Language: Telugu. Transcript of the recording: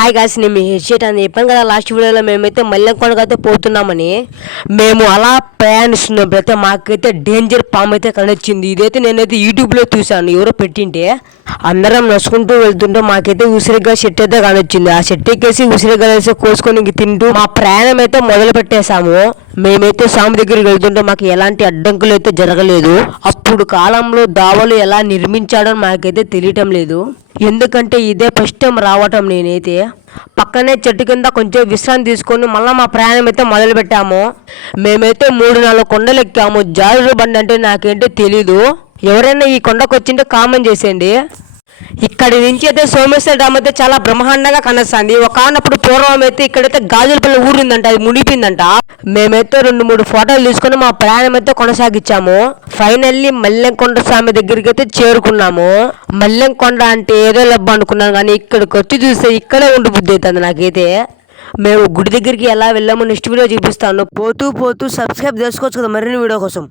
హాయ్ గాయ్స్, నేను మీ హెడ్షెట్ అని చెప్పాను కదా లాస్ట్ వీడియోలో. మేమైతే మల్లెంకొండకు అయితే పోతున్నామని మేము అలా ప్రయాణిస్తున్నప్పుడైతే మాకైతే డేంజర్ పాము అయితే కనిపించింది. ఇదైతే నేనైతే యూట్యూబ్లో చూశాను, ఎవరో పెట్టింటే. అందరం నడుచుకుంటూ వెళ్తుంటే మాకైతే ఉసిరిగా చెట్టు అయితే కనిపించింది. ఆ చెట్టు ఎక్కేసి ఉసిరిగా వేసి కోసుకొని తింటూ మా ప్రయాణం అయితే మొదలు పెట్టేశాము. మేమైతే స్వామి దగ్గరికి వెళ్తుంటే మాకు ఎలాంటి అడ్డంకులు అయితే జరగలేదు. అప్పుడు కాలంలో దావలు ఎలా నిర్మించాడో మాకైతే తెలియటం లేదు, ఎందుకంటే ఇదే ఫస్ట్ టైం రావటం. నేనైతే పక్కనే చెట్టు కింద కొంచెం విశ్రాంతి తీసుకొని మళ్ళీ మా ప్రయాణం అయితే మొదలు పెట్టాము. మేమైతే 3-4 కొండలు ఎక్కాము. జారుడు బండి అంటే నాకేంటో తెలీదు. ఎవరైనా ఈ కొండకు వచ్చింటే కామెంట్ చేసేయండి. ఇక్కడి నుంచి అయితే సోమేశ్వర డ్యామ్ అయితే చాలా బ్రహ్మాండంగా కనిపిస్తుంది. ఒకనప్పుడు పూర్వం అయితే ఇక్కడైతే గాజులపల్లి ఊరిందంట, అది మునిగిపోయిందంట. మేమైతే 2-3 ఫోటోలు తీసుకొని మా ప్రయాణం అయితే కొనసాగించాము. ఫైనల్లీ మల్లెంకొండ స్వామి దగ్గరికి అయితే చేరుకున్నాము. మల్లెంకొండ అంటే ఏదో లెబ్బ అనుకున్నాను, కానీ ఇక్కడికి వచ్చి చూస్తే ఇక్కడే ఉండి బుద్ధి అవుతుంది నాకైతే. మేము గుడి దగ్గరికి ఎలా వెళ్ళామో నెక్స్ట్ వీడియో చూపిస్తాను. పోతూ సబ్స్క్రైబ్ చేసుకోవచ్చు కదా మరిన్ని వీడియో కోసం.